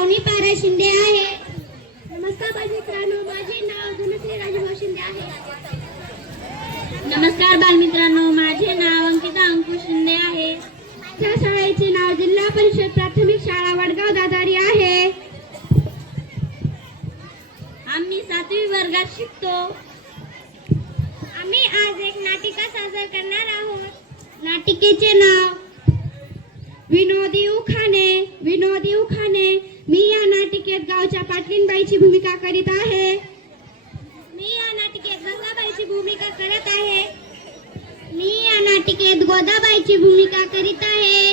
पाहुणी पारा शिंदे आहे. नमस्कार बालमित्रांनो, माझे नाव धनश्री राजभाऊ शिंदे आहे. नमस्कार बालमित्रांनो, माझे नाव अंकिता अंकुश शिंदे आहे. माझ्या शाळेचे नाव जिल्हा परिषद प्राथमिक शाळा वडगाव दादारी आहे. आम्ही 7वी वर्गात शिकतो. आम्ही आज एक नाटिका सादर करणार आहोत. नाटिकेचे नाव विनोदी उखाणे. विनोदी उखाणे. मी या नाटिकेत गावच्या पाटलीनबाईची भूमिका करीत आहे. मी या नाटिकेत गंगाबाईची भूमिका करत आहे. मी या नाटिकेत गोदाबाईची भूमिका करीत आहे.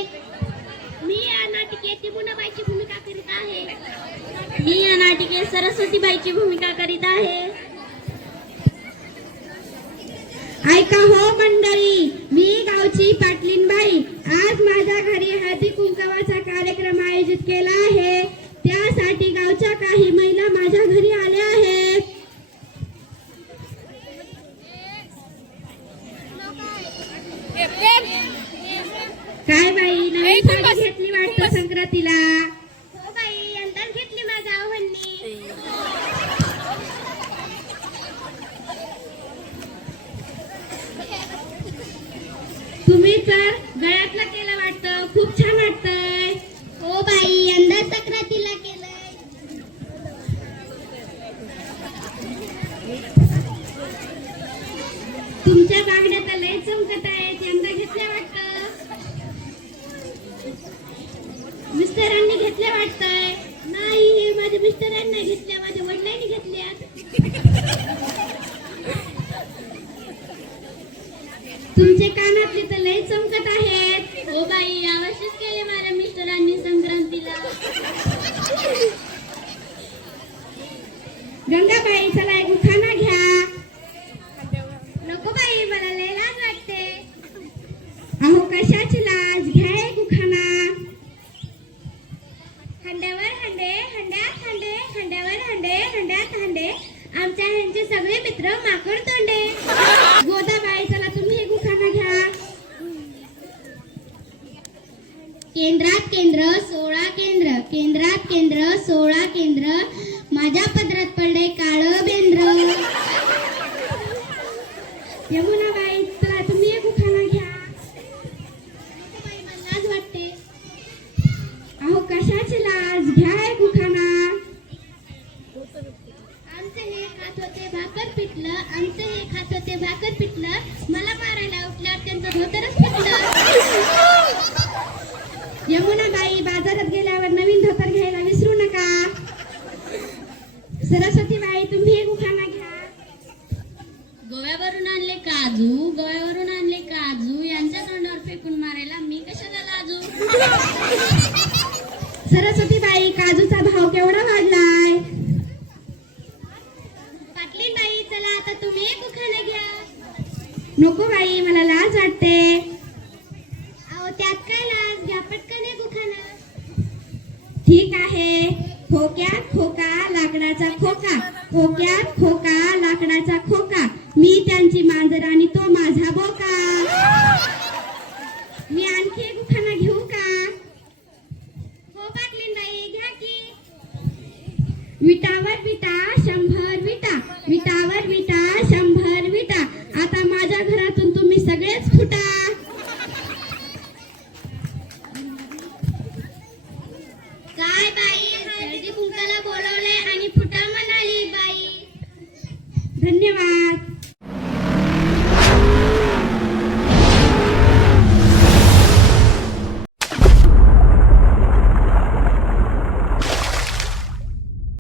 मी या नाटिकेत तिमुनाबाईची भूमिका करीत आहे. मी या नाटिकेत सरस्वतीबाईची भूमिका करीत आहे. ऐका हो मंडळी, मी गावची पाटलीनबाई आज माझ्या घरी हळदी कुंकवाचा कार्यक्रम आयोजित केला आहे. त्यासाठी गावच्या काही महिला माझ्या घरी आल्या आहेत. काय बाई, नवीन साडी घेतली वाटतं संक्रांतीला? हो बाई, यंदाच घेतली माझ्या आव्हांनी. तुम्ही तर गळ्यातलं केलं वाटतं, खूप छान वाटतंय. हो बाई, यंदा संक्रांतीला केलंय. तुमच्या बागड्या तर लय चमकत आहेत, यंदा घेतल्या वाटतं. मिस्टरांनी घेतल्या वाटतंय. नाही, हे माझ्या मिस्टरांनी घेतल्या, माझ्या वडिलांनी घेतल्या. तुमचे कानातले तर लय चमकत आहेत. हो बाई, यावर्षीच केले माझ्या मिस्टरांनी संक्रांतीला. गंगाबाई, चला एक उखाणा घ्या. नको बाई, मला लय लाज वाटते. अहो कशाची लाज, घ्या एक उखाणा. हंड्यावर हंडे, हंड्यात हंडे, हंड्यावर हंडे, हंड्यात हंडे, आमच्या ह्यांचे सगळे मित्र माकड तोंडे. गोदाबाई, चला तुम्ही एक उखाणा घ्या. केंद्रात केंद्र 16 केंद्र, केंद्रात केंद्र 16 केंद्र, माझ्या पदरात पडले काळं बेंद्र. यमुनाबाई, चला तुम्ही एक उखाणा घ्या. बाई, मला लाज वाटते. अहो कशाची लाज, घ्या एक उखाणा. आमचे हे खात होते भाकर पिटलं, आमचे हे खात होते भाकर पिटलं, मला मारायला उठल्यावर त्यांचं धोतरच पिटलं. यमुनाबाई, बाजारात गेल्यावर नवीन धोतर घ्यायला विसरू नका. सरस्वतीबाई, तुम्ही एक उखाणा घ्या. गोव्यावरून आणले काजू, गोव्यावरून आणले काजू, यांच्या तोंडावर फेकून मारायला मी कशाला लाजू. सरस्वतीबाई, काजूचा भाव केवढा वाढलाय? पाटलीबाई, चला आता तुम्ही एक उखाणा घ्या. नको बाई, मला लाज वाटते. अहो त्यात काय लाज, घ्या पटकन एक उखाणा. ठीक आहे. खोक्यात खोका लाकडाचा खोका, खोक्यात खोका लाकडाचा खोका, मी त्यांची मांजर आणि तो माझा बोका. मी आणखी एक उखाणा घेऊ का? हो पाटलीनबाई, घ्या की. विटावर विटा 100 विटा, विटावर विटा 100 विटा, आता माझ्या घरातून तुम्ही सगळेच फुटा. काय बाई, हळदी कुंकाला बोलवलंय आणि फुटा म्हणाली बाई. धन्यवाद.